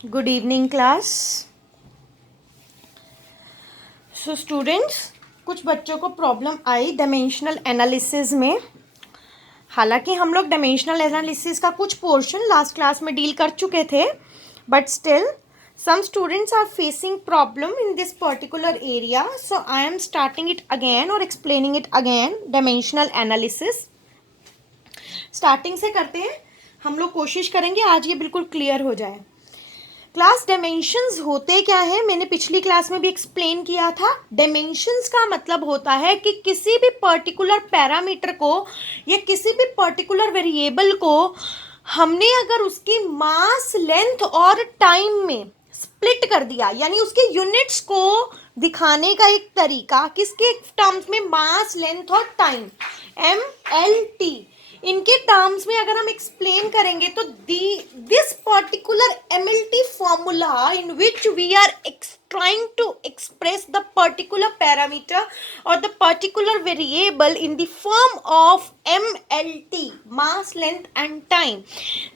Good evening class. So students, कुछ बच्चों को प्रॉब्लम आई डायमेंशनल एनालिसिस में। हालांकि हम लोग डायमेंशनल एनालिसिस का कुछ पोर्शन लास्ट क्लास में डील कर चुके थे, but still some students are facing problem in this particular area, so I am starting it again or explaining it again. Dimensional analysis starting से करते हैं। हम लोग कोशिश करेंगे आज ये बिल्कुल क्लियर हो जाए। क्लास डायमेंशंस होते क्या है, मैंने पिछली क्लास में भी एक्सप्लेन किया था। डायमेंशंस का मतलब होता है कि किसी भी पर्टिकुलर पैरामीटर को या किसी भी पर्टिकुलर वेरिएबल को हमने अगर उसकी मास, लेंथ और टाइम में स्प्लिट कर दिया, यानी उसके यूनिट्स को दिखाने का एक तरीका, किसके टर्म्स में, मास, लेंथ और टाइम, MLT, इनके टर्म्स में अगर हम एक्सप्लेन करेंगे तो this particular MLT formula in which we are trying to express the particular parameter or the particular variable in the form of MLT, mass, length and time.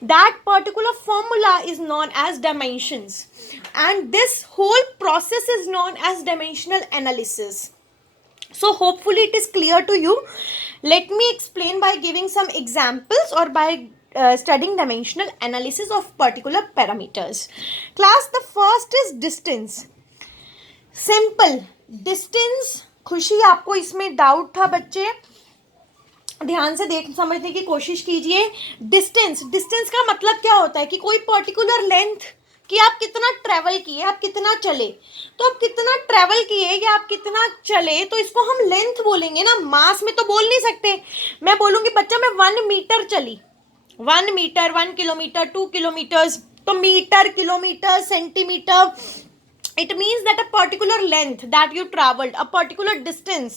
That particular formula is known as dimensions, and this whole process is known as dimensional analysis. So hopefully it is clear to you. Let me explain by giving some examples or by studying dimensional analysis of particular parameters. Class, the first is distance. Simple distance. खुशी, आपको इसमें doubt था बच्चे? ध्यान से समझने की कोशिश कीजिए। डिस्टेंस का मतलब क्या होता है कि कोई पर्टिकुलर लेंथ, कि आप कितना ट्रेवल किए, आप कितना चले। तो आप कितना ट्रेवल किए या आप कितना चले, तो इसको हम लेंथ बोलेंगे ना। मास में तो बोल नहीं सकते। मैं बोलूंगी बच्चा मैं 1 मीटर चली, 1 मीटर, 1 किलोमीटर, 2 किलोमीटर्स, तो metre, kilometre, centimetre, it means that a particular length that you traveled, a particular distance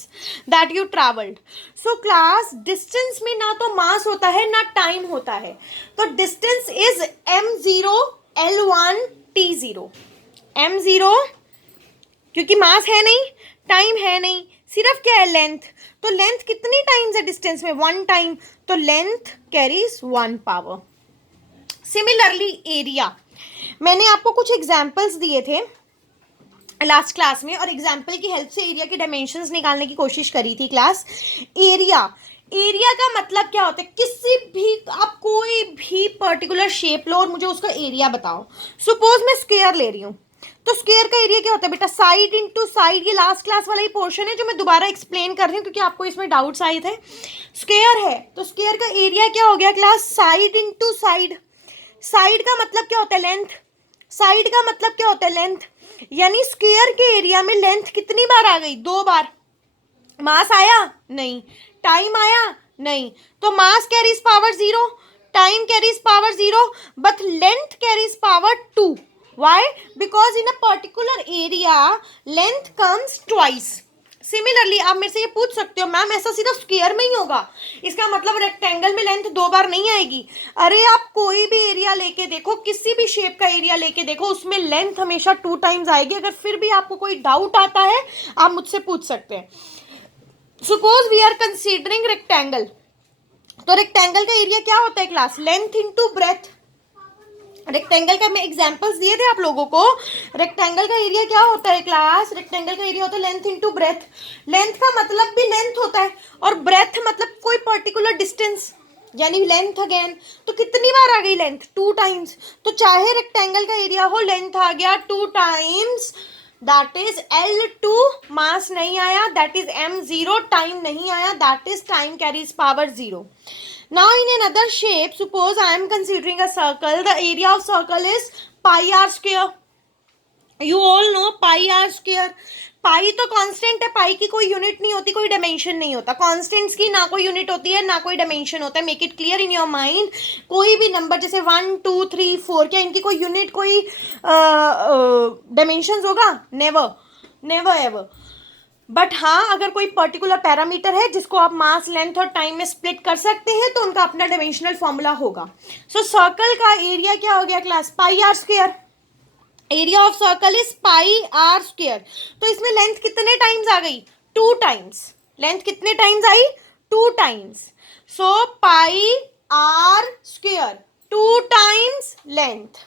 that you traveled. So class, distance में ना तो मास होता है ना टाइम होता है। तो distance is m0 l1 t0। m0 क्योंकि मास है नहीं, टाइम है नहीं, सिर्फ क्या है, लेंथ। तो लेंथ कितनी टाइम्स है डिस्टेंस में? 1 टाइम। तो length carries 1 power. Similarly area, मैंने आपको कुछ एग्जाम्पल्स दिए थे लास्ट क्लास में, और एग्जाम्पल की हेल्प से एरिया के डायमेंशंस निकालने की कोशिश करी थी क्लास। एरिया का मतलब क्या होता है? किसी भी, आप कोई भी पर्टिकुलर शेप लो और मुझे उसका एरिया बताओ। सपोज मैं स्क्वायर ले रही हूँ, तो स्क्वायर का एरिया क्या होता है बेटा? Side into side. ये लास्ट क्लास वाला ही पोर्शन है जो मैं दोबारा एक्सप्लेन कर रही हूँ क्योंकि आपको इसमें डाउट्स आए थे। स्क्वायर है तो स्क्वायर का एरिया क्या हो गया class? Side into side. Side का मतलब क्या होता है? लेंथ। साइड का मतलब क्या होता है? लेंथ। यानी स्क्वायर के एरिया में लेंथ कितनी बार आ गई? 2 बार। मास आया? नहीं। टाइम आया? नहीं। तो mass carries power 0, time carries power 0, but length carries power 2। Why? Because in a particular area length comes twice. Similarly आप मेरे से ये पूछ सकते हो, मैम ऐसा सिर्फ स्क्वायर में ही होगा, इसका मतलब रेक्टेंगल में लेंथ 2 बार नहीं आएगी? अरे आप कोई भी एरिया लेके देखो, किसी भी शेप का एरिया लेके देखो, उसमें लेंथ हमेशा 2 टाइम्स आएगी। अगर फिर भी आपको कोई डाउट आता है आप मुझसे पूछ सकते हैं। Suppose we are considering rectangle, तो रेक्टेंगल का एरिया क्या होता है class? Length into breadth. Rectangle का मैं एग्जांपल्स दिए थे आप लोगों को। रेक्टेंगल का एरिया क्या होता है क्लास? रेक्टेंगल का एरिया होता है लेंथ इंटू ब्रेथ। लेंथ का मतलब भी लेंथ होता है, और ब्रेथ मतलब कोई पर्टिकुलर डिस्टेंस, यानी लेंथ अगेन। तो कितनी बार आ गई लेंथ? 2 टाइम्स। तो चाहे रेक्टेंगल का एरिया हो, लेंथ आ गया 2 टाइम्स, दैट इज L2। मास नहीं आया, दैट इज m0। टाइम नहीं आया, that is time carries power 0। Now in another shape, suppose I am considering a circle. The area of circle is pi r square. You all know pi r square. पाई तो constant है, पाई की कोई unit नहीं होती, कोई dimension नहीं होता। Constants की ना कोई यूनिट होती है ना कोई डायमेंशन होता है। Make it clear in your mind. कोई भी नंबर जैसे 1 2 3 4, क्या इनकी कोई यूनिट, कोई डायमेंशन होगा? Never, never ever. बट हाँ, अगर कोई पर्टिकुलर पैरामीटर है जिसको आप मास, लेंथ और टाइम में स्प्लिट कर सकते हैं तो उनका अपना डायमेंशनल फॉर्मूला होगा। सो सर्कल का एरिया क्या हो गया class? Pi r square. Area of circle is pi r square. तो इसमें लेंथ कितने टाइम्स आ गई? 2 टाइम्स। लेंथ कितने टाइम्स आई? 2 times. So pi r square 2 times length.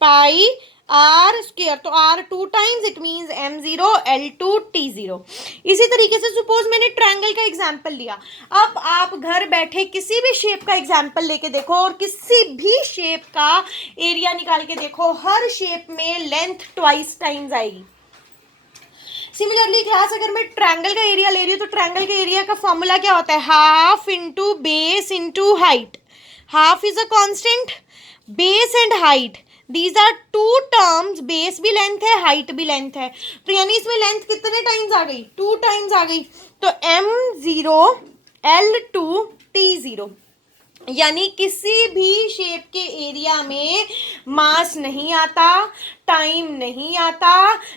Pi r square, तो r 2 times, it means m0 L2 T0। इसी तरीके से सपोज मैंने ट्रायंगल का एग्जांपल लिया, अब आप घर बैठे किसी भी शेप का एग्जांपल लेके देखो और किसी भी शेप का एरिया निकाल के देखो, हर शेप में लेंथ ट्वाइस टाइम्स आएगी। सिमिलरली क्लास, अगर मैं ट्रायंगल का एरिया ले रही हूँ तो ट्रायंगल के एरिया का फॉर्मूला क्या होता है, half into base into height. Half is a constant, base and height these are two terms, base भी लेंथ है, हाइट भी लेंथ है, तो यानी इसमें लेंथ कितने टाइम्स आ गई, 2 टाइम्स आ गई, तो m0 L2 T0, यानी किसी भी शेप के एरिया में मास नहीं आता, टाइम नहीं आता,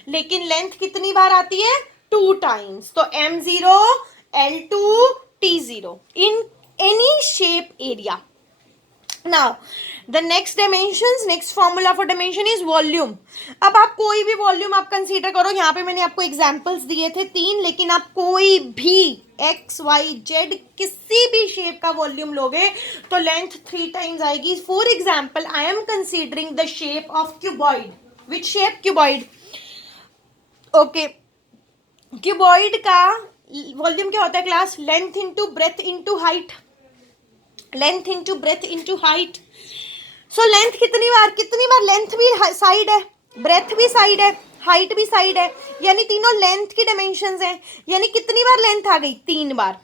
लेकिन लेंथ कितनी बार आती है, 2 टाइम्स, तो m0 L2 T0 in any shape area. Now the next dimensions, next formula for dimension is volume. अब आप कोई भी वॉल्यूम आप कंसीडर करो, यहाँ पे मैंने आपको एग्जांपल्स दिए थे 3, लेकिन आप कोई भी एक्स वाई जेड किसी भी शेप का वॉल्यूम लोगे तो लेंथ 3 टाइम्स आएगी। For example I am considering the shape of cuboid. Which shape, cuboid. Okay, cuboid का वॉल्यूम क्या होता है class, length into breath into height, length into breath into height. So length कितनी बार length भी side है, breath भी side है, height भी साइड है, यानी तीनों लेंथ की डायमेंशंस हैं, यानी कितनी बार लेंथ आ गई, 3 बार।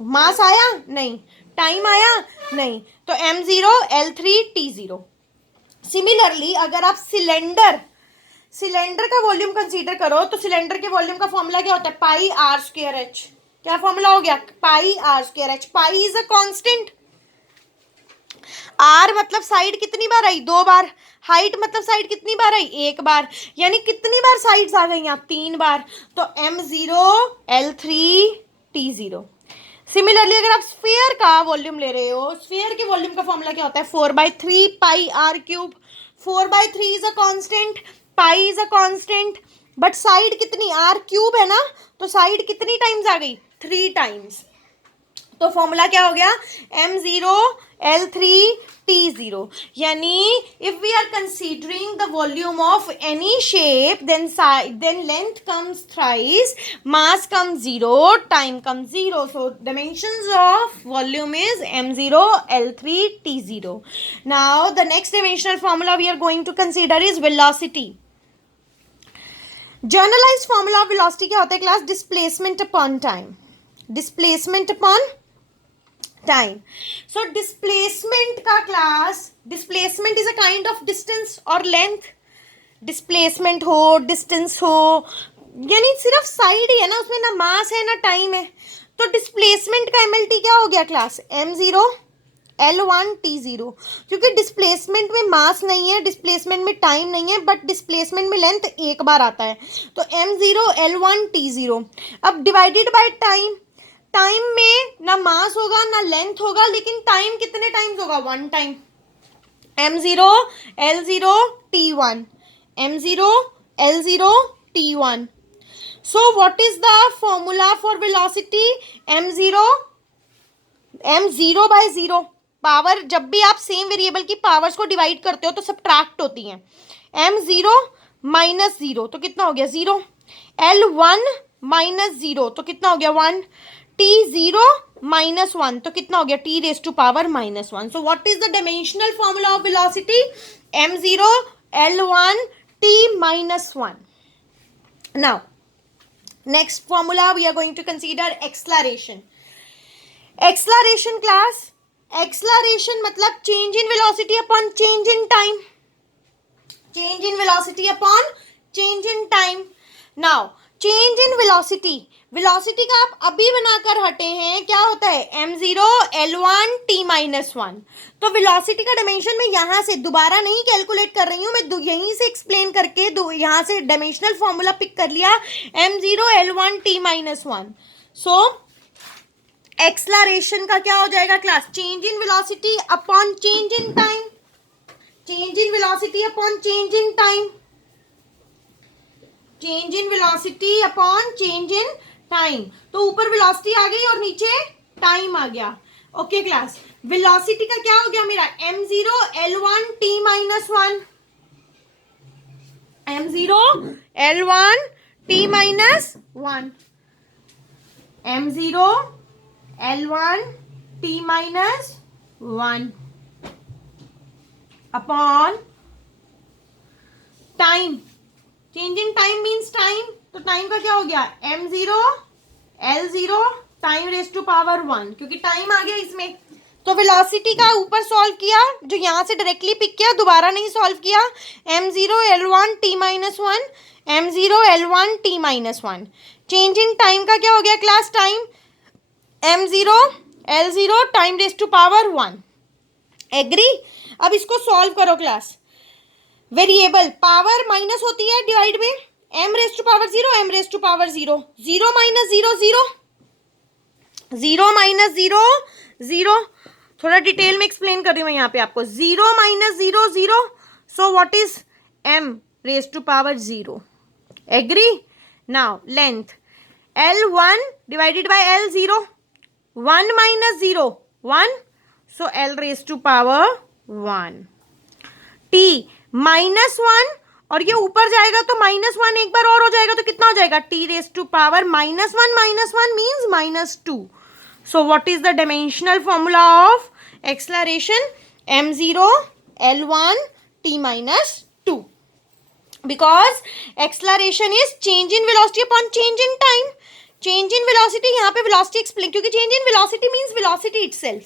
मास आया नहीं, टाइम आया नहीं, तो m0 L3 T0। सिमिलरली अगर आप सिलेंडर का वॉल्यूम कंसीडर करो तो सिलेंडर के वॉल्यूम का फॉर्मूला क्या होता है, पाई आर स्क्वायर एच। क्या फॉर्मूला हो गया, pi r square h. Pi is a constant, r मतलब साइड कितनी बार आई, 2 बार, हाइट मतलब साइड कितनी बार आई, 1 बार, यानी कितनी बार साइड्स आ गई आप, 3 बार, तो m0 L3 T0। सिमिलरली अगर आप स्फीयर का वॉल्यूम ले रहे हो, स्फीयर के वॉल्यूम का फॉर्मूला क्या होता है, 4/3 pi r cube. 4/3 is a constant, pi is a constant, but side कितनी, आर क्यूब है ना, तो साइड कितनी टाइम्स आ गई, 3 टाइम्स, तो फॉर्मूला क्या हो गया, m0 L3 T0। यानी if we are considering the volume of any shape then length comes thrice, mass comes 0, time comes 0, so dimensions of volume is m0 L3 T0। now the next dimensional formula we are going to consider is velocity। Generalised formula of velocity क्या होता है class, displacement upon time, displacement upon time. So displacement का class, displacement is a kind of distance और length, displacement हो distance हो, यानी सिर्फ side ही है ना, उसमें ना मास है ना टाइम है, तो डिस्प्लेसमेंट का एमएलटी क्या हो गया क्लास, m0 L1 T0। क्योंकि डिस्प्लेसमेंट में मास नहीं है, डिस्प्लेसमेंट में टाइम नहीं है, बट डिस्प्लेसमेंट में लेंथ 1 बार आता है, तो m0 L1 T0। अब डिवाइडेड बाय टाइम, टाइम में ना मास होगा ना लेंथ होगा, लेकिन टाइम कितने टाइम्स होगा, 1 time, m0 L0 T1, m0 L0 T1। so what is the formula for velocity, m0 power, जब भी आप सेम वेरिएबल की पावर्स को डिवाइड करते हो तो सब्ट्रैक्ट होती हैं, m0 माइनस 0 तो कितना हो गया 0, L1 माइनस 0 तो कितना हो गया 1, T0 माइनस 1 तो कितना हो गया t raise to power minus 1। So what is the dimensional formula of velocity, m0 L1 t minus 1। now next formula we are going to consider acceleration। acceleration class, acceleration मतलब change in velocity upon change in time, change in velocity upon change in time। now change in velocity, velocity का आप अभी बनाकर हटे हैं, क्या होता है m0 L1 t minus 1। तो वेलोसिटी का डायमेंशन मैं यहाँ से दोबारा नहीं कैलकुलेट कर रही हूँ, मैं यहीं से एक्सप्लेन करके यहाँ से डायमेंशनल फॉर्मूला पिक कर लिया, m0 L1 t minus 1। सो एक्सलरेशन का क्या हो जाएगा class, change in velocity upon change in time, change in velocity upon change in time, change in velocity upon change in time. तो ऊपर वेलोसिटी आ गई और नीचे टाइम आ गया। ओके क्लास, वेलोसिटी का क्या हो गया मेरा m0 L1 t minus 1, m0 l1 t minus 1, m0 l1 t minus 1 upon time. Change in time means time, तो टाइम का क्या हो गया m0 l0 time raise to power 1, क्योंकि टाइम आ गया इसमें. तो वेलोसिटी का ऊपर सॉल्व किया, जो यहाँ से डायरेक्टली पिक किया, दोबारा नहीं सॉल्व किया. m0 l1 t minus 1, m0 l1 t minus 1. Change in time का क्या हो गया class, time m0 l0 time raise to power 1. Agree. अब इसको सॉल्व करो क्लास. वेरिएबल पावर माइनस होती है डिवाइड में, m raise to power 0 m raise to power 0, 0 minus 0 0, 0 minus 0 0. थोड़ा डिटेल में एक्सप्लेन कर रही हूँ यहाँ पे आपको. 0 minus 0 0, so what is m raise to power 0. Agree. Now length l1 divided by l0, 1 minus 0 1, so l raise to power 1. t -1 और ये ऊपर जाएगा तो -1 एक बार और हो जाएगा तो कितना हो जाएगा, t raise to power -1 means -2. So what is the dimensional formula of acceleration? m0 l1 t minus 2. Because acceleration is change in velocity upon change in time. Change in velocity, यहाँ पे velocity explain, क्योंकि change in velocity means velocity itself.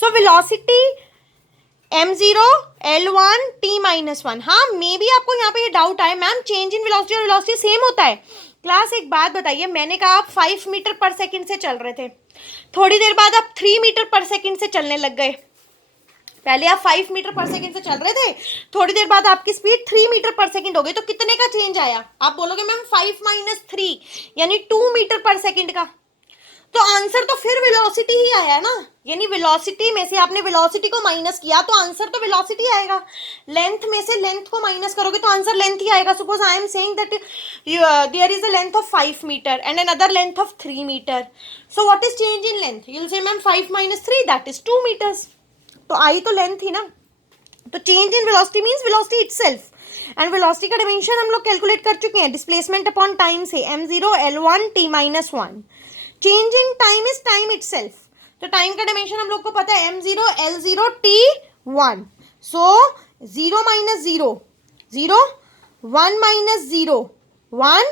So velocity m0 l1 t minus 1. हाँ, मे भी आपको यहाँ पे ये doubt आए, मैम चेंज इन वेलोसिटी और वेलोसिटी सेम होता है. क्लास एक बात बताइए, मैंने कहा आप 5 मीटर पर सेकंड से चल रहे थे, थोड़ी देर बाद आप 3 मीटर पर सेकंड से चलने लग गए. पहले आप 5 मीटर पर सेकंड से चल रहे थे, थोड़ी देर बाद आपकी स्पीड 3 मीटर पर सेकंड हो गई, तो कितने का चेंज आया. आप बोलोगे मैम 5 माइनस 3 यानी 2 मीटर पर सेकंड का. तो आंसर तो फिर वेलोसिटी ही आया ना, यानी वेलोसिटी में से आपने वेलोसिटी को माइनस किया तो आंसर तो वेलोसिटी आएगा. लेंथ में से लेंथ को माइनस करोगे तो आंसर लेंथ ही आएगा. Suppose I am saying that there is a length of 5 metre and another length of 3 metre. So what is change in length, you will say ma'am 5 minus 3 that is 2 metres. तो आई तो length ही ना. तो change in velocity means velocity itself. And velocity का dimension हम लोग calculate कर चुके हैं डिस्प्लेसमेंट अपॉन टाइम से, m0 l1 t minus 1. Change in time is time itself. तो टाइम का डायमेंशन हम लोग को पता है m0 l0 t1. सो 0 माइनस 0 0, 1 माइनस 0 1,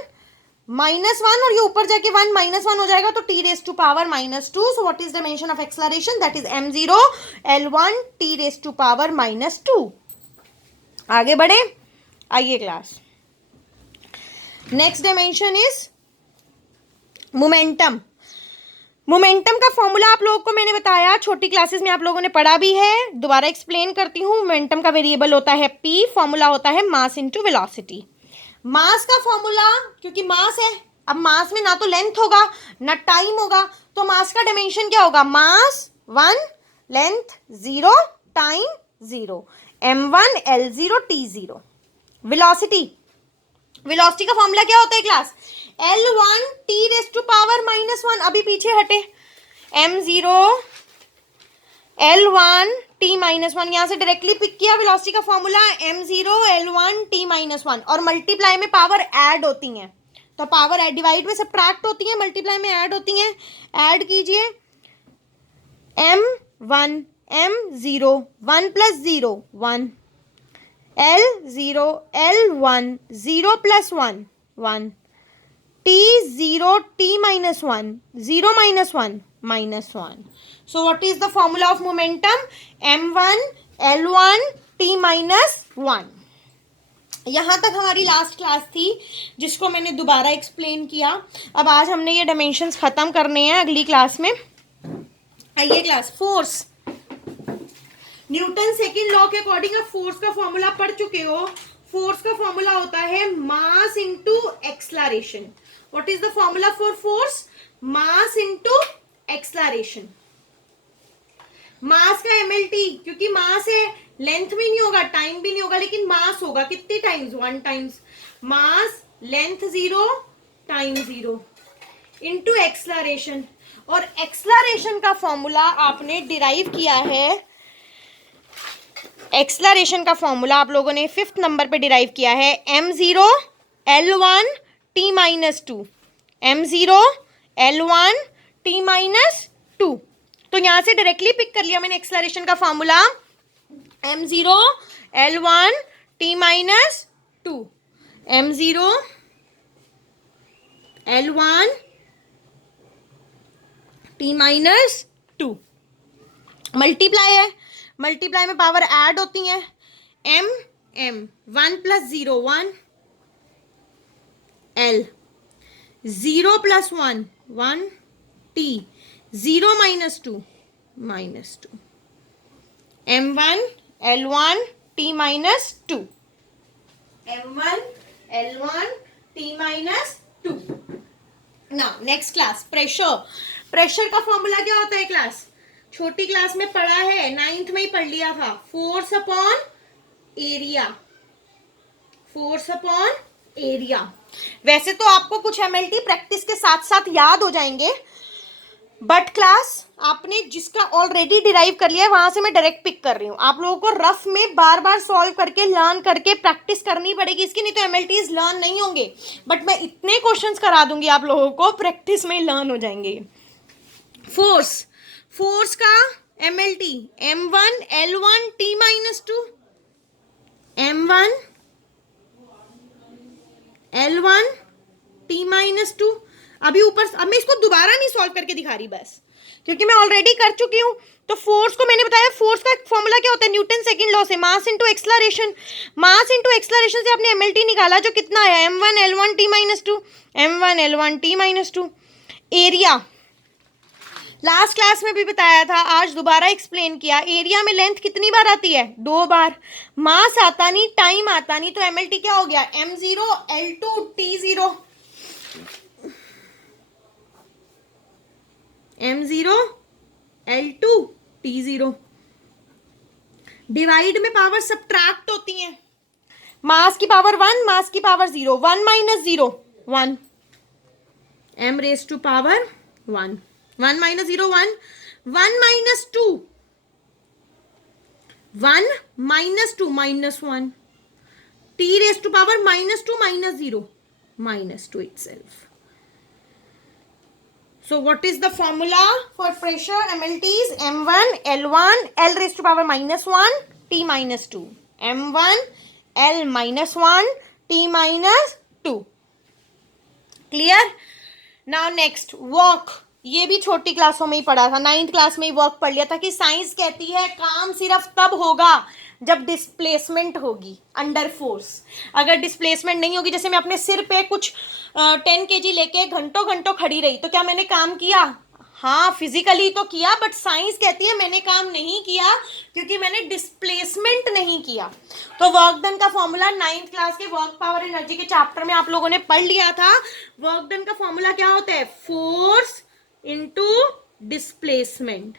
-1 और ये ऊपर जाके 1 -1 हो जाएगा तो t raise to power -2. So what is dimension of acceleration, that is m0 l1 t raise to power -2. आगे बढ़े, आइए class. Next dimension is momentum. Momentum का फॉर्मूला आप लोगों को मैंने बताया, छोटी क्लासेस में आप लोगों ने पढ़ा भी है, दोबारा एक्सप्लेन करती हूँ. मोमेंटम का वेरिएबल होता है p, फॉर्मूला होता है मास इनटू वेलोसिटी. मास का फॉर्मूला, क्योंकि मास है, अब मास में ना तो लेंथ होगा ना टाइम होगा, तो मास का डायमेंशन क्या होगा, mass 1 length 0 time 0, m1 l0 t0. Velocity, velocity का फॉर्मूला क्या होता है class, l1 t raise to power -1. अभी पीछे हटे, m0 l1 t -1, यहाँ से डायरेक्टली पिक किया. वेलोसिटी का फॉर्मूला m0 l1 t -1 और मल्टीप्लाई में पावर ऐड होती हैं, तो पावर डिवाइड में सब्ट्रैक्ट होती है, मल्टीप्लाई में ऐड होती हैं. ऐड कीजिए, m1 m0 1 plus 0 1, l0 l1 0 plus 1 1, t0 t minus 1 0 minus 1 minus 1. So what is the formula of momentum, m1 l1 t minus 1. यहाँ तक हमारी लास्ट क्लास थी जिसको मैंने दोबारा एक्सप्लेन किया. अब आज हमने ये डायमेंशंस खत्म करने हैं अगली क्लास में. आइए class, force. Newton second law के अकॉर्डिंग आप फोर्स का फॉर्मूला पढ़ चुके हो. फोर्स का फॉर्मूला होता है mass into acceleration. What is the formula for force, mass into acceleration. Mass का एमएलटी, क्योंकि मास है, लेंथ भी नहीं होगा टाइम भी नहीं होगा, लेकिन मास होगा कितने टाइम्स, 1 टाइम्स. मास लेंथ 0 टाइम 0 इंटू एक्सलरेशन. और एक्सलरेशन का फॉर्मूला आपने डिराइव किया है एक्सलरेशन का फॉर्मूला आप लोगों ने 5th नंबर पे डिराइव किया है, m0 l1 t minus two, m0 l1 t minus two. तो यहां से डायरेक्टली पिक कर लिया मैंने एक्सलरेशन का formula, m0 l1 t minus two, m0 l1 t minus two. Multiply है, मल्टीप्लाई में पावर ऐड होती है, m m 1 plus 0 1, l 0 plus 1 1, t 0 minus two minus two, m1 l1 t minus two, m1 l1 t minus two. Now next class, pressure. Pressure का formula क्या होता है class? छोटी class में पढ़ा है, 9th में ही पढ़ लिया था, force upon area, force upon area. वैसे तो आपको कुछ एमएलटी प्रैक्टिस के साथ साथ याद हो जाएंगे, बट क्लास आपने जिसका ऑलरेडी डिराइव कर लिया है वहां से मैं डायरेक्ट पिक कर रही हूँ। आप लोगों को रफ में बार बार सॉल्व करके लर्न करके प्रैक्टिस करनी पड़ेगी इसकी, नहीं तो एमएलटीज लर्न नहीं होंगे। बट मैं इतने क्वेश्चंस करा दूंगी आप लोगों को, प्रैक्टिस में लर्न हो जाएंगे। फोर्स, फोर्स का MLT m1 l1 t minus two, m1 l1 t minus two. अभी ऊपर, अब मैं इसको दोबारा नहीं सॉल्व करके दिखा रही बस, क्योंकि मैं ऑलरेडी कर चुकी हूं। तो फोर्स को मैंने बताया, फोर्स का फॉर्मूला क्या होता है? न्यूटन सेकंड लॉ से, mass into acceleration. Mass into acceleration से आपने एमएलटी निकाला, जो कितना आया? m1 l1 t minus two, m1 l1 t minus two. Area last class में भी बताया था, आज दोबारा एक्सप्लेन किया। एरिया में लेंथ कितनी बार आती है? 2 बार। मास आता नहीं, टाइम आता नहीं, तो एमएलटी क्या हो गया? m0 l2 t0, m0 l2 t0। Divide में पावर सब्ट्रैक्ट होती है, मास की पावर 1, मास की power 0, 1 minus 0 1, m raise to power 1, 1 minus 0 1, 1 minus 2, 1 minus 2 minus 1, t raise to power minus 2 minus 0 minus 2 itself. So what is the formula for pressure? MLTs m1 l1 l raised to power minus 1 t minus 2, m1 l minus 1 t minus 2. Clear? Now next work. ये भी छोटी क्लासों में ही पढ़ा था, 9th class में ही work पढ़ लिया था कि साइंस कहती है काम सिर्फ तब होगा जब डिस्प्लेसमेंट होगी अंडर फोर्स। अगर डिस्प्लेसमेंट नहीं होगी, जैसे मैं अपने सिर पे कुछ 10 kg लेके घंटों घंटों खड़ी रही, तो क्या मैंने काम किया? हाँ, फिजिकली तो किया, बट साइंस कहती है मैंने काम नहीं किया क्योंकि मैंने डिस्प्लेसमेंट नहीं किया। तो वर्क डन का फॉर्मूला 9th क्लास के वर्क पावर एनर्जी के चैप्टर में आप लोगों ने पढ़ लिया था। वर्क डन का फॉर्मूला क्या होता है? Force into displacement.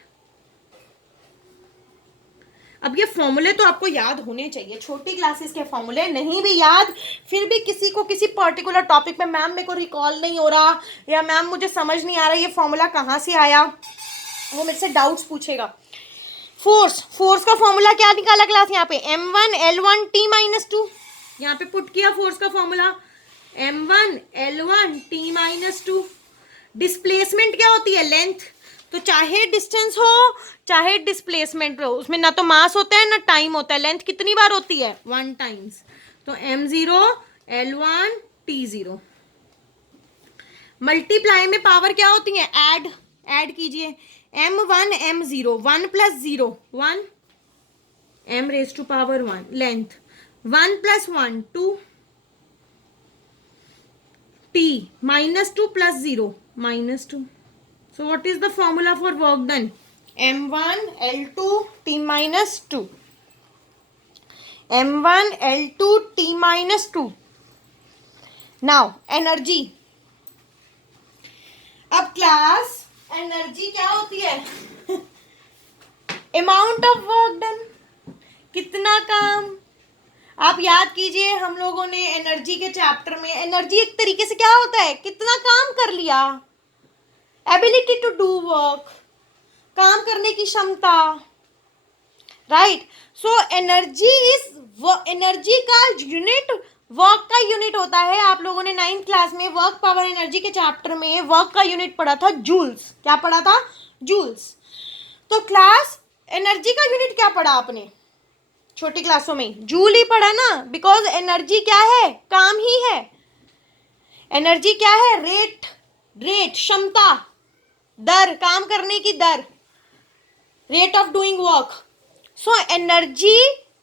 अब ये फॉर्मूले तो आपको याद होने चाहिए, छोटी क्लासेस के फॉर्मूले नहीं भी याद, फिर भी किसी को किसी पर्टिकुलर टॉपिक पे मैम मेरे को रिकॉल नहीं हो रहा या मैम मुझे समझ नहीं आ रहा ये फॉर्मूला कहाँ से आया, वो मेरे से डाउट्स पूछेगा। फोर्स, फोर्स का फॉर्मूला क्या निकाला क्लास? यहाँ पे m1 l1 t minus two, यहाँ पे पुट किया फोर्स का formula m1 l1 t minus two. Displacement क्या होती है? लेंथ। तो चाहे डिस्टेंस हो चाहे डिस्प्लेसमेंट हो, उसमें ना तो मास होता है ना टाइम होता है, लेंथ कितनी बार होती है? 1 टाइम्स। तो m0 l1 t0। मल्टीप्लाई में पावर क्या होती है? ऐड कीजिए, m1 m0, 1 plus 0 1, m raise to power 1, length 1 plus 1 2, t minus 2 plus 0 minus 2। So what is the formula for work done? m1 l2 t minus 2, m1 l2 t minus 2. Now energy. अब class energy क्या होती है? Amount of work done, कितना काम। आप याद कीजिए, हम लोगों ने एनर्जी के चैप्टर में, एनर्जी एक तरीके से क्या होता है? कितना काम कर लिया, एबिलिटी टू डू वर्क, काम करने की क्षमता, right. So energy is, energy का यूनिट वर्क का यूनिट होता है। आप लोगों ने 9th क्लास में वर्क पावर एनर्जी के चैप्टर में वर्क का यूनिट पढ़ा था जूल्स। क्या पढ़ा था? जूल्स। तो क्लास एनर्जी का यूनिट क्या पढ़ा आपने छोटी क्लासों में? जूल ही पढ़ा ना, बिकॉज एनर्जी क्या है? काम ही है। एनर्जी क्या है? रेट, रेट क्षमता, दर, काम करने की दर, rate of doing work. So energy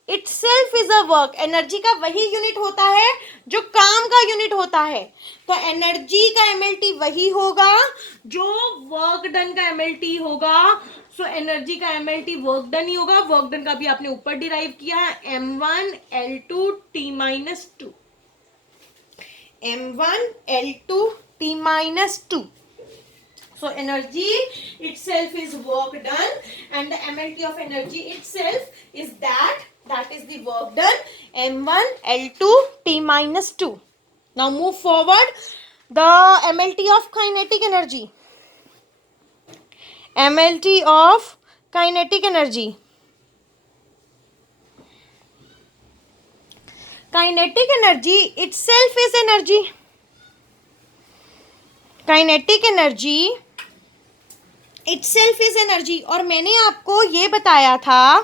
itself is a work. Energy का वही यूनिट होता है जो काम का यूनिट होता है। तो एनर्जी का एमएलटी वही होगा जो वर्क डन का एमएलटी होगा। सो एनर्जी का एमएलटी वर्क डन ही होगा। वर्क डन का भी आपने ऊपर डिराइव किया है, m1l2t-2, m1l2t-2। So energy itself is work done, and the MLT of energy itself is that is the work done, m1l2t-2. Now move forward. The MLT of kinetic energy. MLT of kinetic energy. Kinetic energy itself is energy. Kinetic energy itself is energy. और मैंने आपको ये बताया था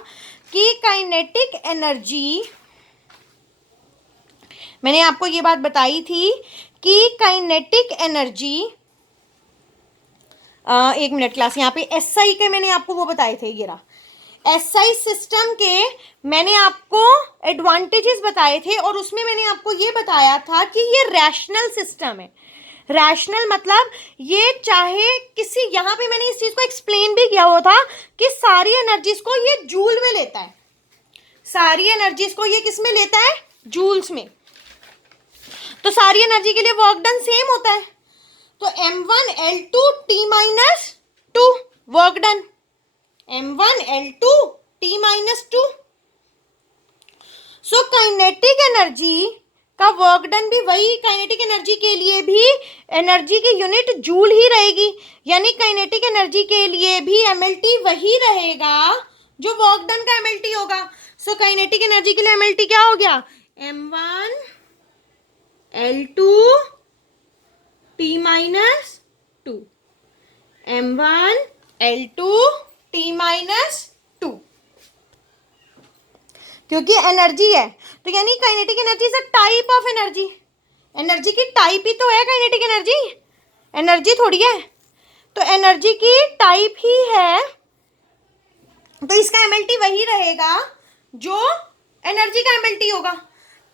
कि kinetic energy, मैंने आपको ये बात बताई थी कि काइनेटिक एनर्जी, एक मिनट क्लास, यहाँ पे एसआई के मैंने आपको वो बताए थे, ये रहा एसआई सिस्टम के मैंने आपको एडवांटेजेस बताए थे, और उसमें मैंने आपको ये बताया था कि ये रैशनल सिस्टम है। रैशनल मतलब ये चाहे किसी, यहाँ पे मैंने इस चीज को एक्सप्लेन भी किया हुआ था कि सारी एनर्जीज को ये जूल में लेता है। सारी एनर्जीज को ये किस में लेता है? जूल्स में। तो सारी एनर्जी के लिए वर्क डन सेम होता है। तो m1l2t-2 work done, m1l2t-2। So kinetic energy का वर्क डन भी वही, काइनेटिक एनर्जी के लिए भी एनर्जी की यूनिट जूल ही रहेगी, यानी काइनेटिक एनर्जी के लिए भी एमएलटी वही रहेगा जो वर्क डन का एमएलटी होगा। सो काइनेटिक एनर्जी के लिए एमएलटी क्या हो गया? m1l2t-2, m1l2t-2, क्योंकि एनर्जी है। तो यानी kinetic energy is a type of energy. Energy की टाइप ही तो है काइनेटिक एनर्जी, एनर्जी थोड़ी है। तो एनर्जी की टाइप ही है, तो इसका एमएलटी वही रहेगा जो एनर्जी का एमएलटी होगा।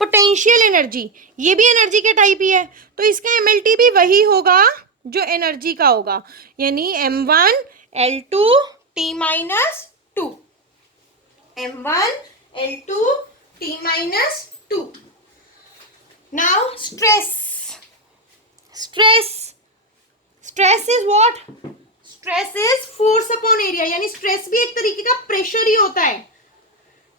पोटेंशियल एनर्जी, ये भी एनर्जी के टाइप ही है, तो इसका एमएलटी भी वही होगा जो एनर्जी का होगा, यानी m1l2t-2, m1l2t-2। Now stress. Stress is what? Stress is force upon area, यानी स्ट्रेस भी एक तरीके का प्रेशर ही होता है।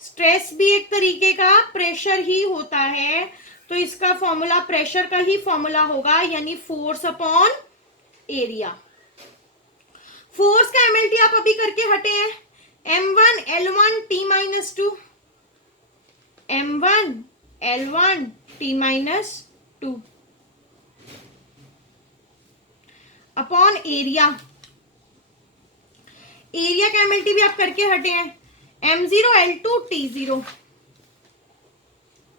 स्ट्रेस भी एक तरीके का प्रेशर ही होता है। तो इसका फॉर्मूला प्रेशर का ही फॉर्मूला होगा, यानी फोर्स अपॉन एरिया। फोर्स का एमएलटी आप अभी करके हटे हैं, m1l1t-2, m1l1t-2 upon area. Area का एमएलटी भी आप करके हटे हैं, m0l2t0,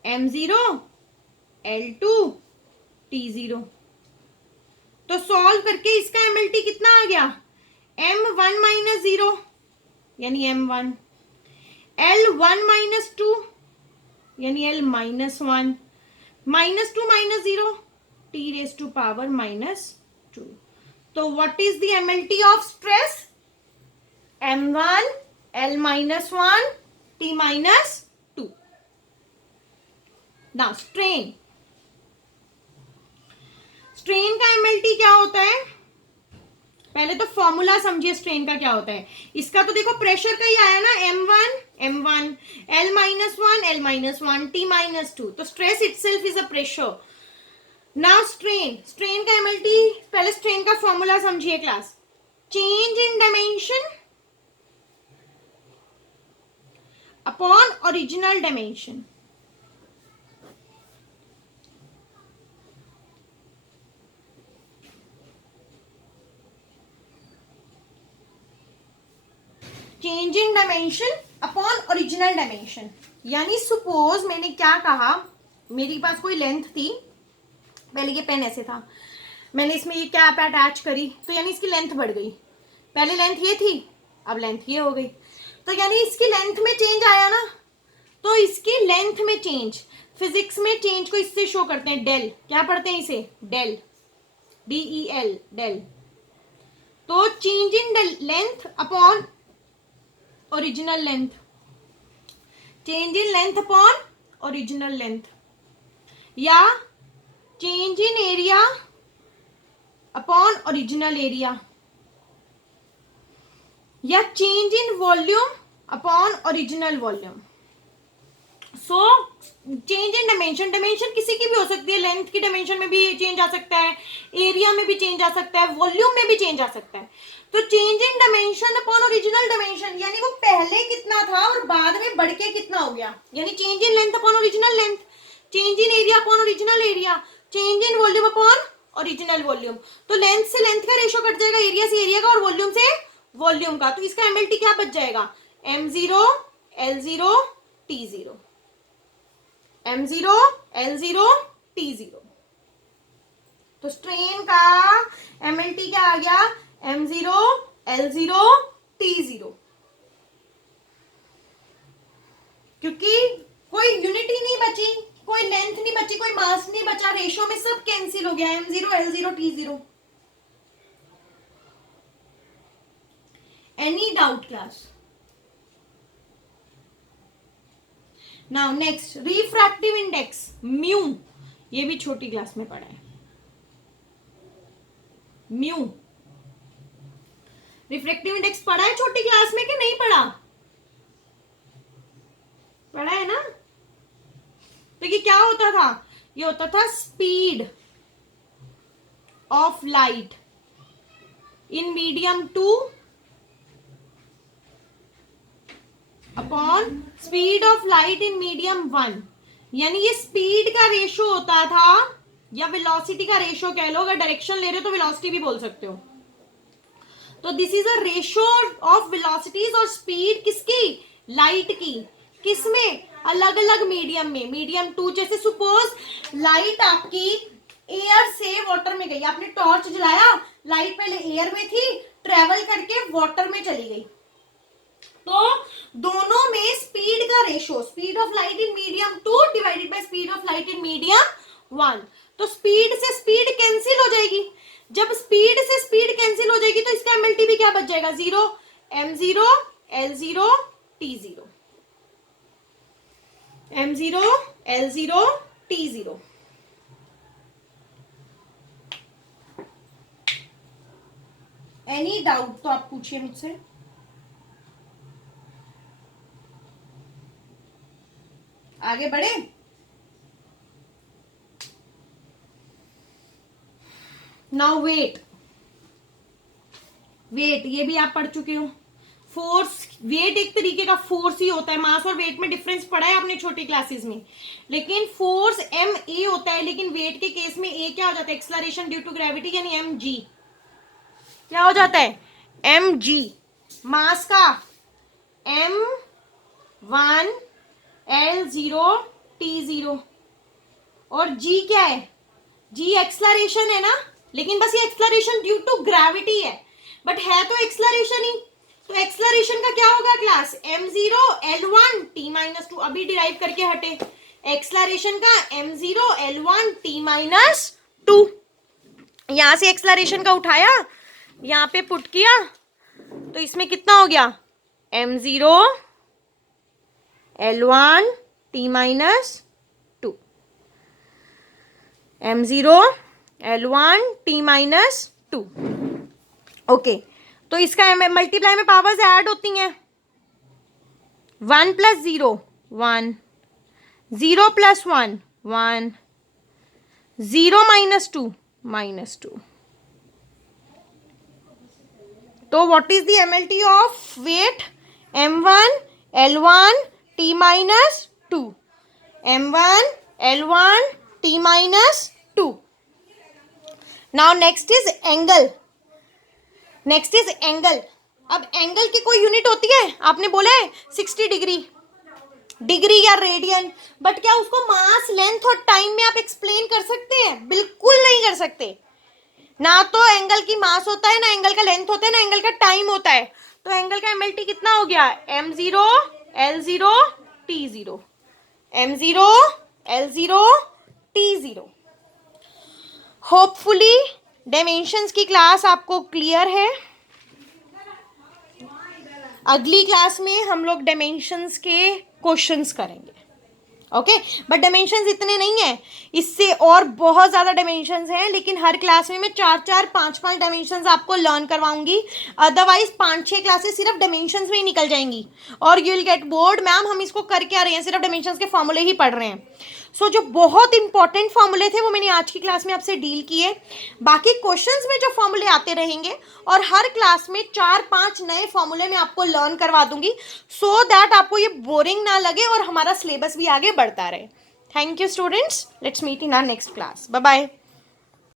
m0l2t0। तो सॉल्व करके इसका एमएलटी कितना आ गया? m1-0 यानी m1, l1-2 यानी l-1, -2 -0 t⁻²। तो what is the MLT of stress? m1 l-1 t-2। Now strain. Strain का एमएलटी क्या होता है? पहले तो फॉर्मूला समझिए स्ट्रेन का क्या होता है। इसका तो देखो प्रेशर का ही आया ना, m1 l-1 t-2। तो stress itself is a pressure. Now strain का एमएलटी, पहले स्ट्रेन का फॉर्मूला समझिए class. Change in dimension upon original dimension. Change in dimension upon original dimension, यानी सपोज मैंने क्या कहा, मेरे पास कोई लेंथ थी, पहले ये पेन ऐसे था, मैंने इसमें ये कैप अटैच करी, तो यानी इसकी लेंथ बढ़ गई। पहले लेंथ ये थी, अब लेंथ ये हो गई, तो यानी इसकी लेंथ में चेंज आया ना, तो इसकी लेंथ में चेंज, फिजिक्स में चेंज को इससे शो करते हैं, डेल। क्या पढ़ते हैं इसे? Del, DEL, del. तो change in length upon original length, change in length upon original length, या change in area upon original area, या change in volume upon original volume. So change in dimension, dimension किसी की भी हो सकती है, length की डायमेंशन में भी चेंज आ सकता है, एरिया में भी चेंज आ सकता है, वॉल्यूम में भी चेंज आ सकता है। तो change in dimension upon original dimension, यानी वो पहले कितना था और बाद में बढ़ के कितना हो गया, यानी change in length upon original length, change in area upon original area, change in volume upon original volume. तो लेंथ से लेंथ का रेशो कट जाएगा, एरिया से एरिया का, और वॉल्यूम से वॉल्यूम का। तो इसका MLT क्या बच जाएगा? M0 L0 T0, M0 L0 T0। तो स्ट्रेन का MLT क्या आ गया? M0 L0 T0, क्योंकि कोई यूनिटी नहीं बची, कोई लेंथ नहीं बची, कोई मास नहीं बचा, रेशो में सब कैंसिल हो गया, M0 L0 T0। Any doubt class? Now next, refractive index mu, ये भी छोटी क्लास में पढ़ा है। म्यू रिफ्रैक्टिव इंडेक्स पढ़ा है छोटी क्लास में कि नहीं पढ़ा? पढ़ा है ना? तो ये क्या होता था? ये होता था speed of light in medium 2 upon speed of light in medium 1, यानी ये स्पीड का रेशो होता था, या वेलोसिटी का रेशो कह लो, अगर डायरेक्शन ले रहे हो तो वेलोसिटी भी बोल सकते हो। तो this is a ratio of velocities और स्पीड किसकी? लाइट की। किसमें? अलग अलग मीडियम में, मीडियम 2। जैसे सपोज लाइट आपकी एयर से वाटर में गई, आपने टॉर्च जलाया, लाइट पहले एयर में थी, ट्रेवल करके वाटर में चली गई, तो दोनों में स्पीड का ratio, speed of light in medium 2 divided by speed of light in medium 1, तो स्पीड से स्पीड कैंसिल हो जाएगी। जब स्पीड से स्पीड कैंसिल हो जाएगी तो इसका MLT भी क्या बच जाएगा? 0, M0 L0 T0, M0 L0 T0। Any doubt तो आप पूछिए मुझसे। आगे बढ़े? नाउ वेट, वेट ये भी आप पढ़ चुके हो। फोर्स, वेट एक तरीके का फोर्स ही होता है, मास और वेट में डिफरेंस पढ़ा है आपने छोटी क्लासेस में, लेकिन फोर्स MA होता है, लेकिन वेट के केस में A क्या हो जाता है? एक्सलरेशन ड्यू टू ग्रेविटी, यानी MG। क्या हो जाता है? MG। मास का M1 L0 T0, और G क्या है? G एक्सलरेशन है ना, लेकिन बस ये एक्सलरेशन ड्यू टू ग्रेविटी है, बट है तो एक्सलरेशन ही। तो एक्सलरेशन का क्या होगा क्लास? M0 L1 T-2, अभी डिराइव करके हटे। एक्सलरेशन का M0 L1 T-2, यहां से एक्सलरेशन का उठाया, यहां पे पुट किया, तो इसमें कितना हो गया? M0 L1 T-2, M0 L1 T-2। Okay, तो इसका मल्टीप्लाई में पावर्स ऐड होती हैं। 1 + 0 1, 0 + 1 1, 0 - 2 -2। तो what is the MLT of weight? M1 L1 t minus 2, m1 l1 t minus 2. Now next is angle. Next is angle. अब angle की कोई unit होती है? आपने बोला है 60 डिग्री, डिग्री या रेडियन, बट क्या उसको मास, लेंथ और टाइम में आप एक्सप्लेन कर सकते हैं? बिल्कुल नहीं कर सकते. ना तो एंगल की मास होता है, ना एंगल का लेंथ होता है, ना एंगल का टाइम होता है. तो एंगल का MLT कितना हो गया? m0 l0 t0, m0 l0 t0. Hopefully dimensions की क्लास आपको क्लियर है. अगली क्लास में हम लोग डायमेंशंस के क्वेश्चंस करेंगे. ओके, बट डायमेंशंस इतने नहीं है, इससे और बहुत ज़्यादा डायमेंशंस हैं, लेकिन हर क्लास में मैं 4-4 5-5 डायमेंशंस आपको लर्न करवाऊंगी. अदरवाइज 5-6 क्लासेस सिर्फ डायमेंशंस में ही निकल जाएंगी और you will get bored. Ma'am हम इसको करके आ रहे हैं, सिर्फ डायमेंशंस के फॉर्मूले ही पढ़ रहे हैं. सो जो बहुत इंपॉर्टेंट फॉर्मूले थे वो मैंने आज की क्लास में आपसे डील किए. बाकी क्वेश्चंस में जो फॉर्मूले आते रहेंगे और हर क्लास में 4-5 नए फॉर्मूले मैं आपको लर्न करवा दूंगी, सो दैट आपको ये बोरिंग ना लगे और हमारा सिलेबस भी आगे बढ़ता रहे. Thank you students, let's meet in our next class. Bye bye.